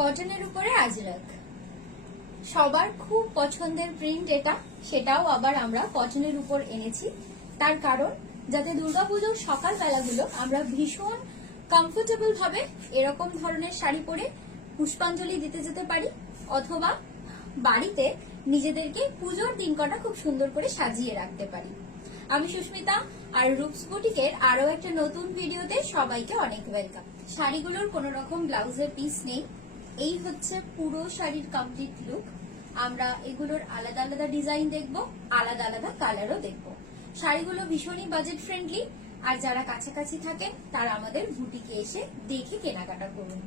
কটনের উপরে আজরাক সবার খুব পছন্দের প্রিন্ট এটা, সেটাও আবার আমরা কটনের উপর এনেছি। তার কারণ যাতে দুর্গাপুজোর সকাল বেলাগুলো আমরা ভীষণ কমফোর্টেবল ভাবে এরকম ধরনের শাড়ি পরে পুষ্পাঞ্জলি দিতে যেতে পারি, অথবা বাড়িতে নিজেদেরকে পুজোর দিন কটা খুব সুন্দর করে সাজিয়ে রাখতে পারি। আমি সুস্মিতা, আর রূপস বুটিকের আরো একটা নতুন ভিডিওতে সবাইকে অনেক ওয়েলকাম। শাড়িগুলোর কোন রকম ব্লাউজের পিস নেই, এই হচ্ছে পুরো শাড়ির কমপ্লিট লুক। আমরা এগুলোর আলাদা আলাদা ডিজাইন দেখব, আলাদা আলাদা কালারও দেখব। শাড়িগুলো ভীষণই বাজেট ফ্রেন্ডলি, আর যারা কাছাকাছি থাকেন তারা আমাদের বুটিকে এসে দেখে কেনাকাটা করুন।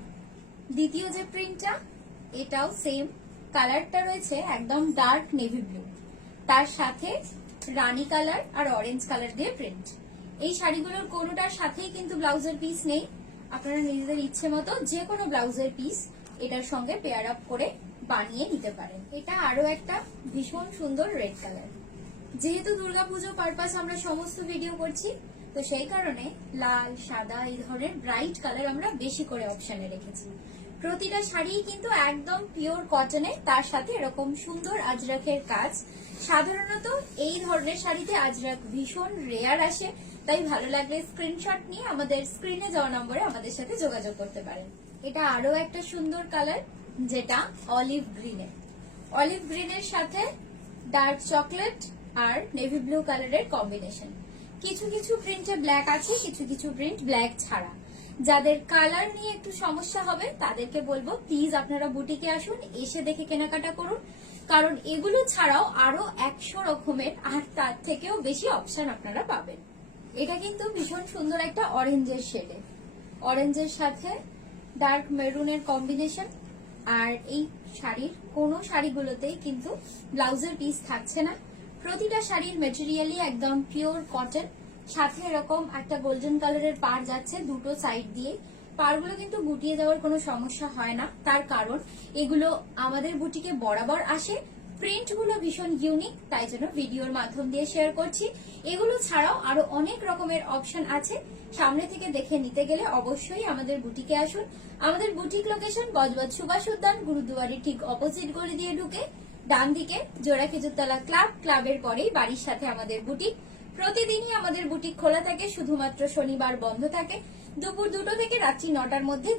দ্বিতীয় যে প্রিন্টটা, এটাও সেম কালারটা রয়েছে একদম ডার্ক নেভি ব্লু, তার সাথে রানী কালার আর অরেঞ্জ কালার দিয়ে প্রিন্ট। এই শাড়িগুলোর কোনোটার সাথেই কিন্তু ব্লাউজের পিস নেই, আপনারা নিজেদের ইচ্ছে মতো যে কোনো ব্লাউজের পিস এটার সঙ্গে পেয়ার আপ করে বানিয়ে নিতে পারেন। এটা আরো একটা ভীষণ সুন্দর রেড কালার। যেহেতু দুর্গাপুজো পারপাস আমরা সমস্ত ভিডিও করছি, তো সেই কারণে লাল, সাদা এই ধরনের ব্রাইট কালার আমরা বেশি করে অপশনে রেখেছি। প্রতিটা শাড়ি কিন্তু একদম পিওর কটনে, তার সাথে এরকম সুন্দর আজরাকের কাজ। সাধারণত এই ধরনের শাড়িতে আজরাক ভীষণ রেয়ার আসে, তাই ভালো লাগলে স্ক্রিনশট নিয়ে আমাদের স্ক্রিনে যাওয়া নম্বরে আমাদের সাথে যোগাযোগ করতে পারেন। এটা আরো একটা সুন্দর কালার, যেটা অলিভ গ্রিনের। অলিভ গ্রিনের সাথে ডার্ক চকলেট আর নেভি ব্লু কালারের কম্বিনেশন। কিছু কিছু প্রিন্টে ব্ল্যাক আছে, কিছু কিছু প্রিন্ট ব্ল্যাক ছাড়া। যাদের কালার নিয়ে একটু সমস্যা হবে তাদেরকে বলবো প্লিজ আপনারা বুটিকে আসুন, এসে দেখে কেনাকাটা করুন, কারণ এগুলো ছাড়াও আরো 100 রকমের আর তার থেকেও বেশি অপশন আপনারা পাবেন। এটা কিন্তু ভীষণ সুন্দর একটা অরেঞ্জের শেডে, অরেঞ্জের সাথে ডার্ক মেরুনের কম্বিনেশন। আর এই শাড়ির কোনো শাড়িগুলোতেই কিন্তু ব্লাউজের পিস থাকছে না, প্রতিটা শাড়ির মেটেরিয়ালই একদম পিওর কটন। সাথে এরকম একটা গোল্ডেন কালারের পার যাচ্ছে দুটো সাইড দিয়ে। পারগুলো কিন্তু গুটিয়ে যাওয়ার কোনো সমস্যা হয় না, তার কারণ এগুলো আমাদের বুটিকে বরাবর আসে। প্রিন্টগুলো ভীষণ ইউনিক, তাই জন্য ভিডিওর মাধ্যম দিয়ে শেয়ার করছি। এগুলো ছাড়াও আরো অনেক রকমের অপশন আছে, সামনে থেকে দেখে নিতে গেলে অবশ্যই আমাদের বুটিকে আসুন। আমাদের বুটিক লোকেশন বজবজ সুভাষ উদ্যান, গুরুদুয়ারি ঠিক অপোজিট গলি দিয়ে ঢুকে ডান দিকে জোড়া খেজুরতলা ক্লাব, ক্লাবের পরেই বাড়ির সাথে আমাদের বুটিক। প্রতিদিনই আমাদের বুটিক খোলা থাকে, শুধুমাত্র শনিবার বন্ধ থাকে দুপুর 2টো থেকে রাত্রি 9টার মধ্যে।